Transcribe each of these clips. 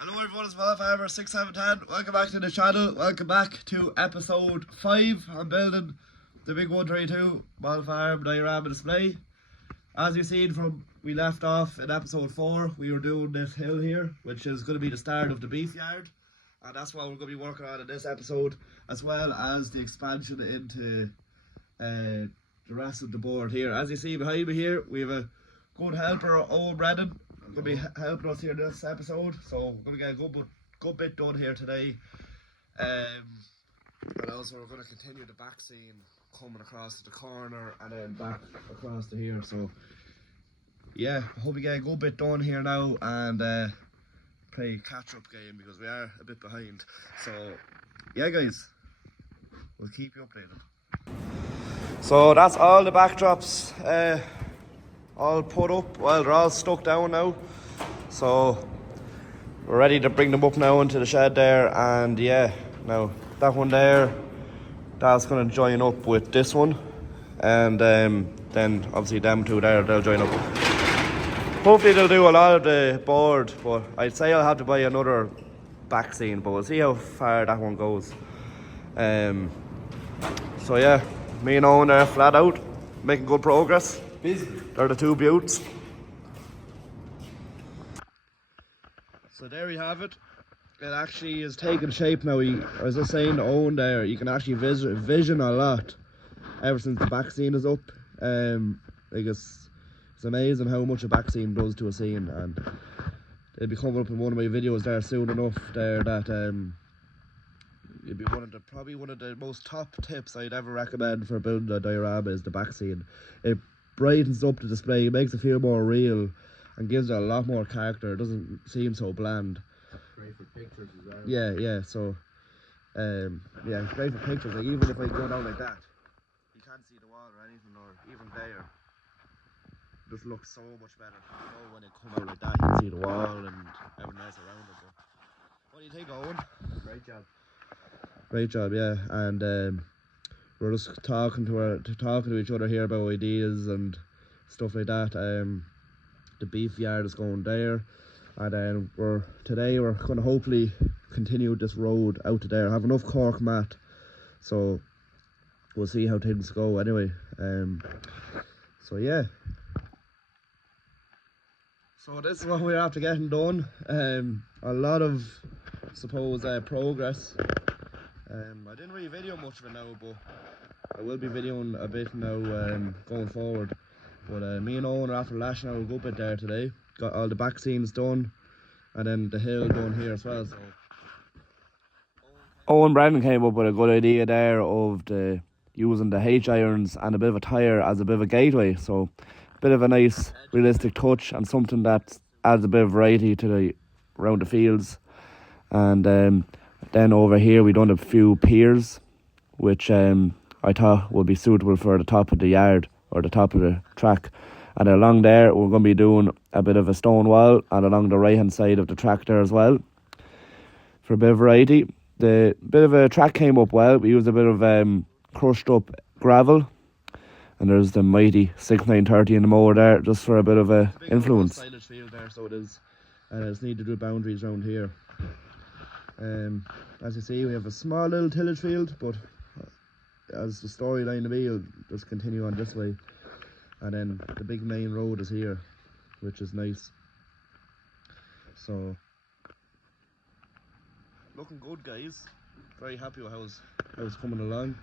Hello everyone, it's Farmer 6710. Welcome back to the channel. Welcome back to episode 5. I'm building the big 132 Farm diorama display. As you've seen from we left off in episode 4, we were doing this hill here, which is going to be the start of the beef yard. And that's what we're going to be working on in this episode, as well as the expansion into the rest of the board here. As you see behind me here, we have a good helper, Owen Brennan, going to be helping us here in this episode. So we're going to get a good bit done here today. And also we're going to continue the back scene coming across to the corner and then back across to here. So yeah, I hope we get a good bit done here now and play a catch-up game because we are a bit behind. So yeah guys, we'll keep you updated. So that's all the backdrops all put up. Well, they're all stuck down now, so we're ready to bring them up now into the shed there. And yeah, now that one there, that's going to join up with this one, and then obviously them two there, they'll join up. Hopefully they'll do a lot of the board, but I'd say I'll have to buy another back scene, but we'll see how far that one goes. So yeah, me and Owen are flat out making good progress. Busy. They're the two buttes. So there you have it. It actually is taking shape now. I was just saying to Owen there, you can actually vision a lot ever since the back scene is up. Like it's amazing how much a back scene does to a scene, and it'll be coming up in one of my videos there soon enough there that it'll be probably one of the most top tips I'd ever recommend for building a diorama is the back scene. It brightens up the display, it makes it feel more real and gives it a lot more character. It doesn't seem so bland. Great for pictures as well. Yeah, so yeah, it's great for pictures. Like even if I go down like that, you can't see the wall or anything, or even there. It just looks so much better. You know, when it come out like that, you can see the wall and everything else around it. But what do you think, Owen? Great job. Great job, yeah. And we're just talking to each other here about ideas and stuff like that. The beef yard is going there, and then today we're going to hopefully continue this road out to there. I have enough cork mat, so we'll see how things go anyway. So yeah. So this is what we're after getting done. A lot of, suppose, progress. I didn't really video much of it now, but I will be videoing a bit now going forward. But me and Owen are after lashing out a good bit there today. Got all the back scenes done, and then the hill done here as well. So Owen Brennan came up with a good idea there of using the H-irons and a bit of a tyre as a bit of a gateway. So a bit of a nice realistic touch and something that adds a bit of variety to around the fields. And then over here we done a few piers, which I thought would be suitable for the top of the yard or the top of the track. And along there we're going to be doing a bit of a stone wall, and along the right hand side of the track there as well, for a bit of variety. The bit of a track came up well. We used a bit of crushed up gravel, and there's the mighty 6930 in the mower there, just for a bit of a influence. Silage field there, so it is. And I just need to do boundaries around here. As you see, we have a small little tillage field, but as the storyline to be, it'll just continue on this way. And then the big main road is here, which is nice. So looking good, guys. Very happy with how it's coming along.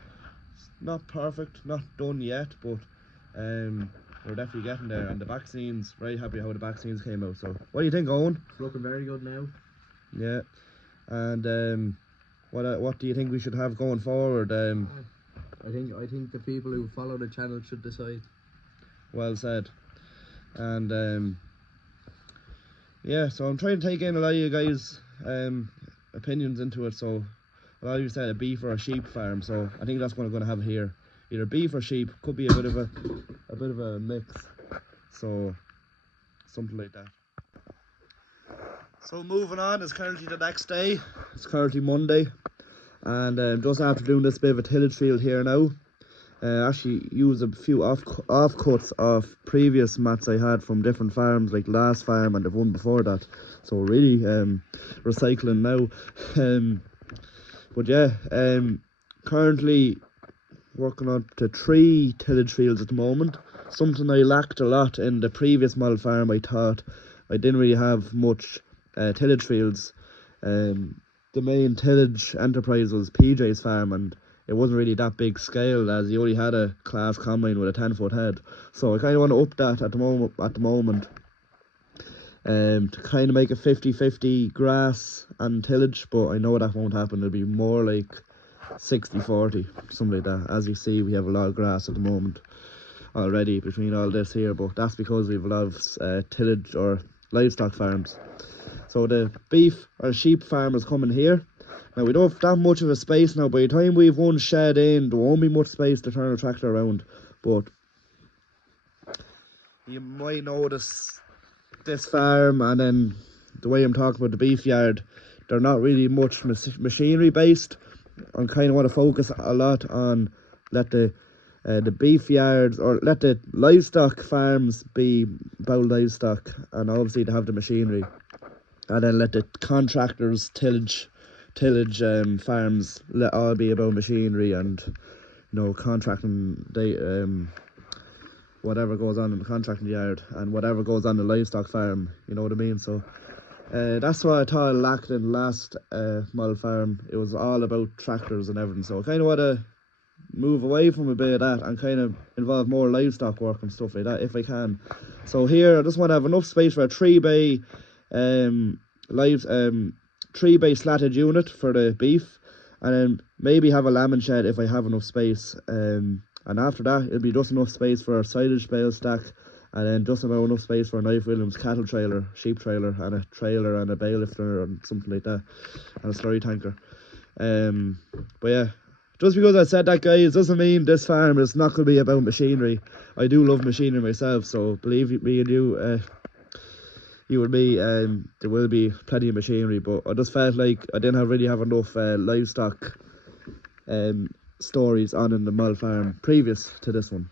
It's not perfect, not done yet, but we're definitely getting there. And the back scenes, very happy how the back scenes came out. So what do you think, Owen? It's looking very good now. Yeah. And what do you think we should have going forward? I think the people who follow the channel should decide. Well said. And yeah, so I'm trying to take in a lot of you guys' opinions into it. So a lot of you said a beef or a sheep farm, so I think that's what I'm going to have here. Either beef or sheep. Could be a bit of a mix. So something like that. So moving on, it's currently the next day. It's currently Monday, and just after doing this bit of a tillage field here now, Actually used a few offcuts of previous mats I had from different farms, like last farm and the one before that. So really recycling now. But yeah, currently working on to 3 tillage fields at the moment. Something I lacked a lot in the previous model farm. I thought I didn't really have much tillage fields. The main tillage enterprise was PJ's farm, and it wasn't really that big scale, as he only had a class combine with a 10-foot head. So I kind of want to up that at the moment, to kind of make a 50-50 grass and tillage, but I know that won't happen. It'll be more like 60-40, something like that. As you see, we have a lot of grass at the moment already between all this here, but that's because we have a lot of tillage or livestock farms. So the beef or sheep farm is coming here. Now we don't have that much of a space now. By the time we've one shed in, there won't be much space to turn a tractor around, but you might notice this farm and then the way I'm talking about the beef yard, they're not really much machinery based. I kind of want to focus a lot on let the beef yards, or let the livestock farms be about livestock, and obviously to have the machinery, and then let the contractors tillage farms let all be about machinery and, you know, contracting whatever goes on in the contracting yard and whatever goes on the livestock farm, you know what I mean? So that's what I thought I lacked in the last model farm. It was all about tractors and everything, so I kind of want to move away from a bit of that and kind of involve more livestock work and stuff like that if I can. So here I just want to have enough space for a 3-bay 3-bay slatted unit for the beef, and then maybe have a lambing shed if I have enough space, and after that it'll be just enough space for a silage bale stack, and then just about enough space for a Knife Williams cattle trailer, sheep trailer, and a trailer and a bale lifter and something like that, and a slurry tanker. But yeah, just because I said that, guys, doesn't mean this farm is not going to be about machinery. I do love machinery myself, so believe me and you and me, there will be plenty of machinery, but I just felt like I didn't really have enough livestock stories on in the model farm previous to this one.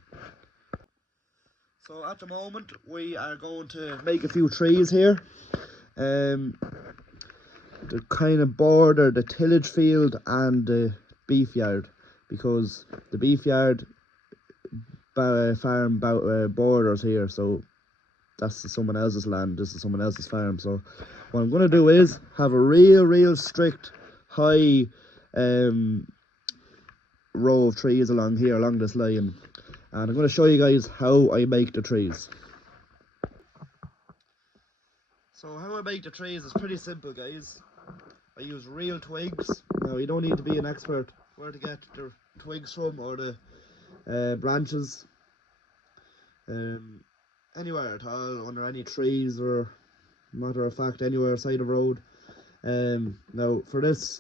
So at the moment we are going to make a few trees here to kind of border the tillage field and the beef yard, because the beef yard farm borders here, so that's someone else's land, this is someone else's farm. So what I'm going to do is have a real strict high row of trees along here, along this line, and I'm going to show you guys how I make the trees. So how I make the trees is pretty simple, guys. I use real twigs. Now you don't need to be an expert where to get the twigs from, or the branches, anywhere at all, under any trees, or matter of fact anywhere side of the road. Now for this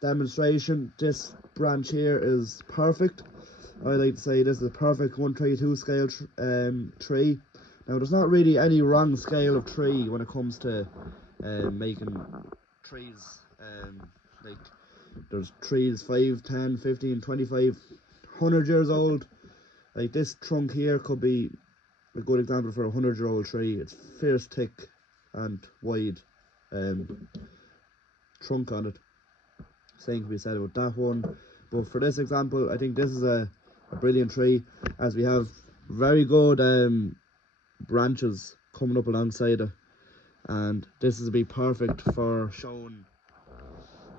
demonstration, this branch here is perfect. I like to say this is a perfect 1/32 scale tree. Now there's not really any wrong scale of tree when it comes to making trees. Like there's trees 5, 10, 15, 25, 100 years old. Like this trunk here could be a good example for a 100-year-old tree. It's fierce thick and wide trunk on it. Same can be said about that one, but for this example I think this is a brilliant tree, as we have very good branches coming up alongside it, and this is be perfect for showing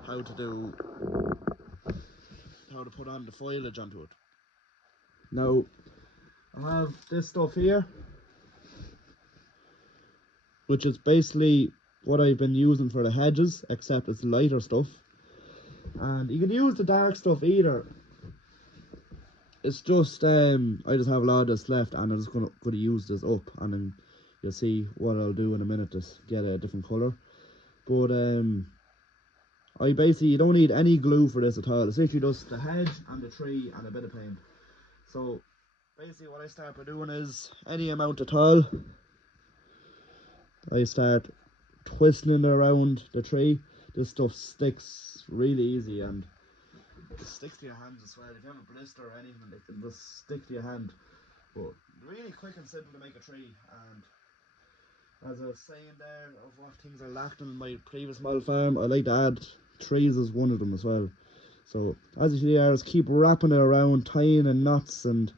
how to put on the foliage onto it. Now I have this stuff here, which is basically what I've been using for the hedges, except it's lighter stuff. And you can use the dark stuff either. It's just I just have a lot of this left, and I'm just gonna use this up, and then you'll see what I'll do in a minute to get a different colour. But you don't need any glue for this at all. It's literally just the hedge and the tree and a bit of paint. So basically what I start by doing is any amount at all. I start twisting it around the tree. This stuff sticks really easy, and it sticks to your hands as well. If you have a blister or anything, it can just stick to your hand. But really quick and simple to make a tree. And as I was saying there, of what things are lacking in my previous model farm, I like to add trees as one of them as well. So as you see there, just keep wrapping it around, tying in knots, and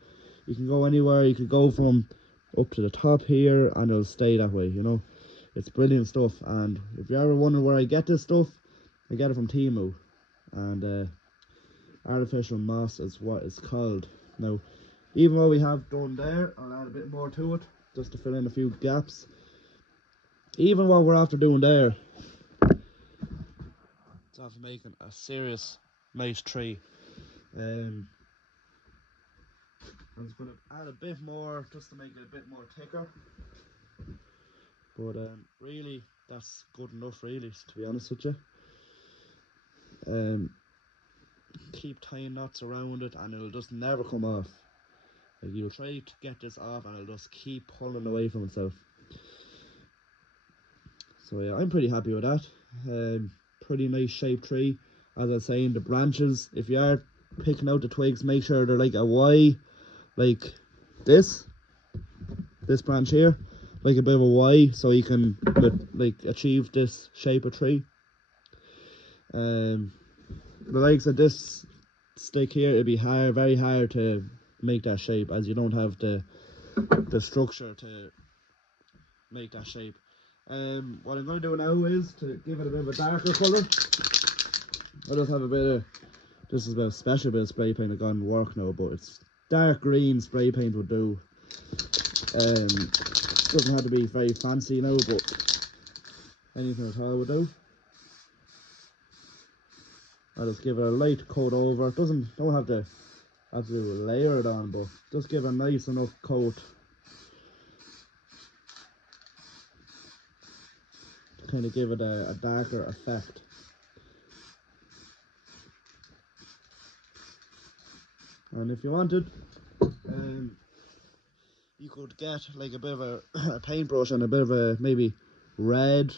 you can go anywhere. You could go from up to the top here and it'll stay that way, you know. It's brilliant stuff. And if you're ever wondering where I get this stuff, I get it from Temu. And artificial moss is what it's called. Now, even though we have done there, I'll add a bit more to it just to fill in a few gaps. Even what we're after doing there, it's after making a serious nice tree. I'm just going to add a bit more just to make it a bit more thicker. But really, that's good enough, really, to be honest with you. Keep tying knots around it and it'll just never come off. Like, you'll try to get this off and it'll just keep pulling away from itself. So yeah, I'm pretty happy with that. Pretty nice shaped tree. As I was saying, the branches, if you are picking out the twigs, make sure they're like a Y, like this branch here, like a bit of a Y, so you can like achieve this shape of tree. The likes of this stick here, it'd be hard, very hard to make that shape, as you don't have the structure to make that shape. What I'm going to do now is to give it a bit of a darker colour. I just have a bit of, this is a special bit of spray paint I've gone work now, but it's dark green spray paint would do. Doesn't have to be very fancy now, but anything at all would do. I'll just give it a light coat over. It don't have to layer it on, but just give a nice enough coat to kind of give it a darker effect. And if you wanted, you could get like a bit of a paintbrush and a bit of a maybe red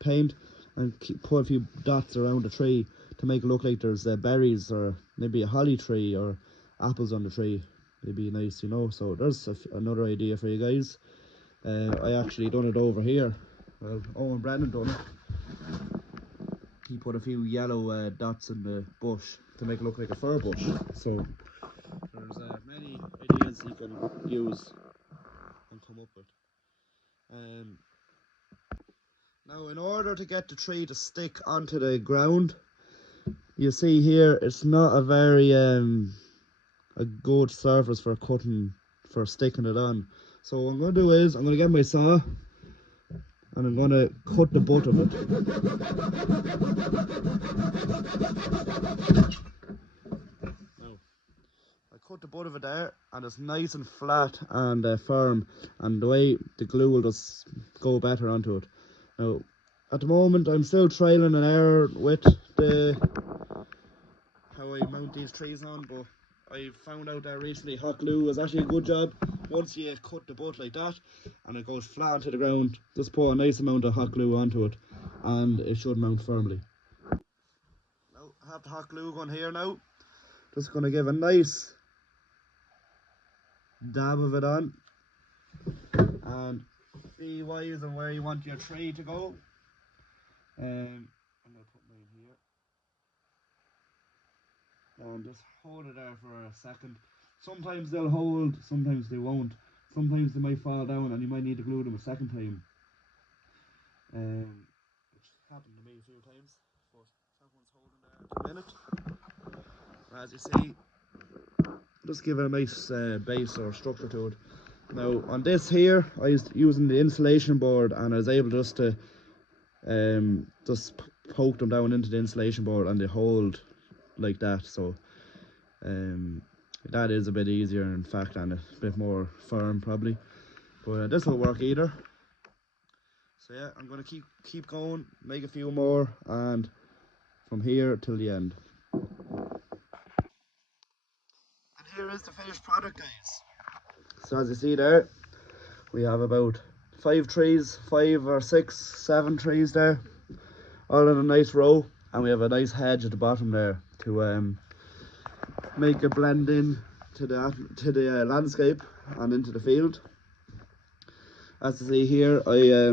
paint and put a few dots around the tree to make it look like there's berries or maybe a holly tree or apples on the tree. It'd be nice, you know. So there's another idea for you guys. I actually done it over here. Well, Owen Brennan done it. He put a few yellow dots in the bush to make it look like a fir bush. So there's many ideas you can use and come up with. Now, in order to get the tree to stick onto the ground, you see here it's not a very a good surface for sticking it on. So what I'm going to do is I'm going to get my saw and I'm going to cut the butt of it. Now, I cut the butt of it there, and it's nice and flat and firm, and the way the glue will just go better onto it. Now, at the moment I'm still trialing and error with how I mount these trees on, but I found out that recently hot glue is actually a good job. Once you cut the butt like that and it goes flat onto the ground, just pour a nice amount of hot glue onto it and it should mount firmly. Now I have the hot glue gun here now. Just going to give a nice dab of it on and be wise on where you want your tree to go. I'm going to put mine here and just hold it there for a second. Sometimes they'll hold, sometimes they won't. Sometimes they might fall down and you might need to glue them a second time. Which happened to me a few times, but that one's holding there at the minute. As you see, just give it a nice base or structure to it. Now on this here, I was using the insulation board and I was able just to just poke them down into the insulation board and they hold like that. So that is a bit easier in fact and a bit more firm probably, but this will work either. So yeah, I'm going to keep going, make a few more, and from here till the end. And here is the finished product, guys. So as you see there, we have about 5 trees, 5 or 6, 7 trees there, all in a nice row, and we have a nice hedge at the bottom there. to make it blend in to the landscape and into the field. As you see here, I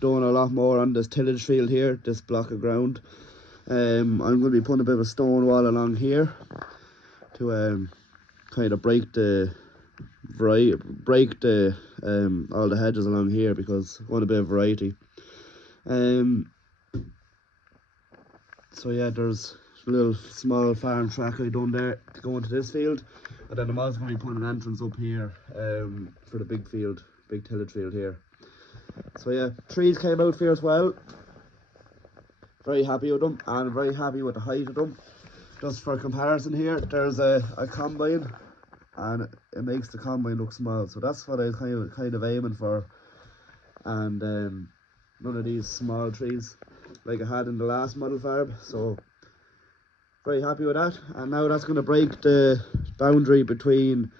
doing a lot more on this tillage field here, this block of ground. I'm going to be putting a bit of a stone wall along here to kind of break all the hedges along here, because I want a bit of variety. So yeah, there's a little small farm track I done there to go into this field, and then I'm also going to be putting an entrance up here for the big tillage field here. So yeah, trees came out here as well. Very happy with them, and very happy with the height of them. Just for comparison here, there's a combine, and it makes the combine look small. So that's what I was kind of aiming for. And none of these small trees like I had in the last model farm. So very happy with that. And now that's going to break the boundary between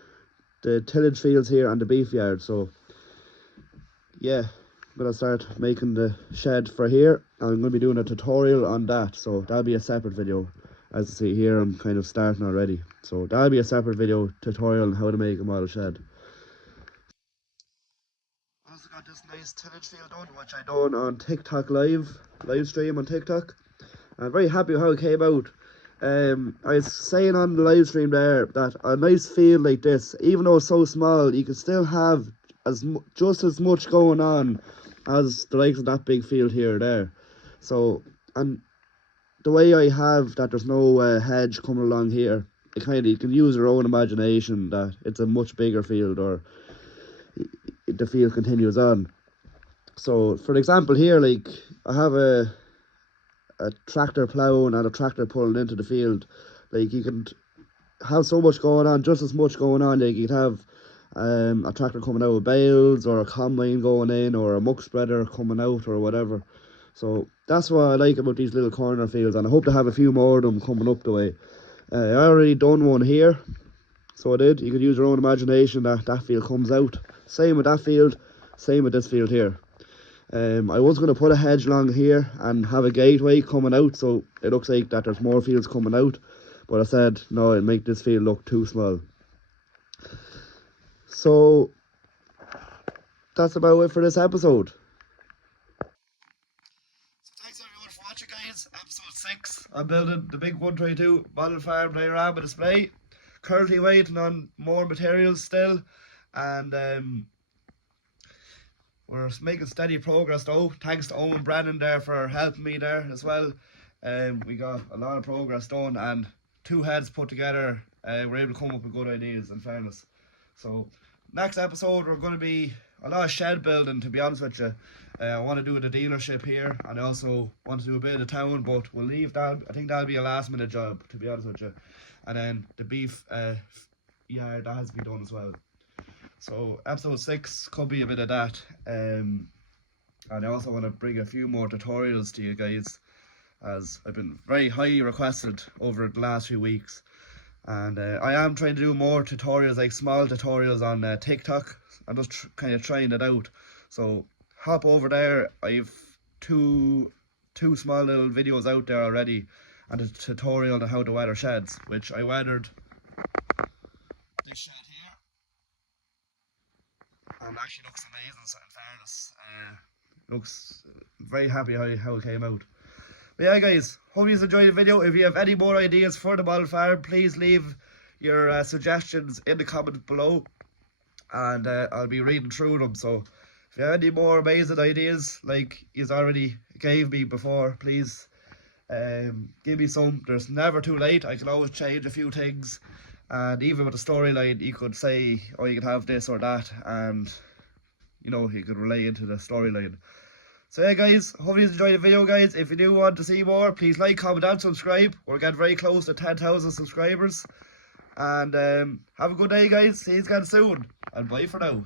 the tillage fields here and the beef yard. So yeah, I'm going to start making the shed for here. I'm going to be doing a tutorial on that, so that'll be a separate video. As you see here, I'm kind of starting already, so that'll be a separate video tutorial on how to make a model shed. I also got this nice tillage field done, which I done on TikTok live stream on TikTok. I'm very happy with how it came out. I was saying on the live stream there that a nice field like this, even though it's so small, you can still have just as much going on as the likes of that big field here or there. So, and the way I have that there's no hedge coming along here, you can use your own imagination that it's a much bigger field, or the field continues on. So for example here, like I have a tractor ploughing and a tractor pulling into the field. Like you can have so much going on, just as much going on. Like you could have a tractor coming out with bales, or a combine going in, or a muck spreader coming out, or whatever. So that's what I like about these little corner fields, and I hope to have a few more of them coming up the way. I already done one here, so I did. You can use your own imagination that field comes out. Same with that field, same with this field here. I was going to put a hedge along here and have a gateway coming out, so it looks like that there's more fields coming out, but I said no, it'd make this field look too small. So that's about it for this episode. Thanks everyone for watching, guys. Episode 6. I'm building the big 122 model farm diorama display. Currently waiting on more materials still, and we're making steady progress though. Thanks to Owen and Brennan there for helping me there as well. We got a lot of progress done, and 2 heads put together. We're able to come up with good ideas, in fairness. So next episode we're going to be a lot of shed building, to be honest with you. I want to do the dealership here, and I also want to do a bit of the town, but we'll leave that. I think that'll be a last minute job, to be honest with you. And then the beef yard, that has to be done as well. So episode 6 could be a bit of that. And I also want to bring a few more tutorials to you guys, as I've been very highly requested over the last few weeks. And I am trying to do more tutorials, like small tutorials on TikTok. I'm just kind of trying it out. So hop over there. I've two small little videos out there already, and a tutorial on how to weather sheds, which I weathered this shed here, and actually looks amazing, so in fairness. Looks very happy how it came out. But yeah guys, hope you enjoyed the video. If you have any more ideas for the model farm, please leave your suggestions in the comments below, and I'll be reading through them. So if you have any more amazing ideas like you already gave me before, please give me some. There's never too late. I can always change a few things, and even with the storyline you could say, oh, you could have this or that, and you know, you could relate into the storyline. So yeah guys, hope you enjoyed the video guys. If you do want to see more, please like, comment and subscribe. We're getting very close to 10,000 subscribers. And have a good day guys. See you again soon. And bye for now.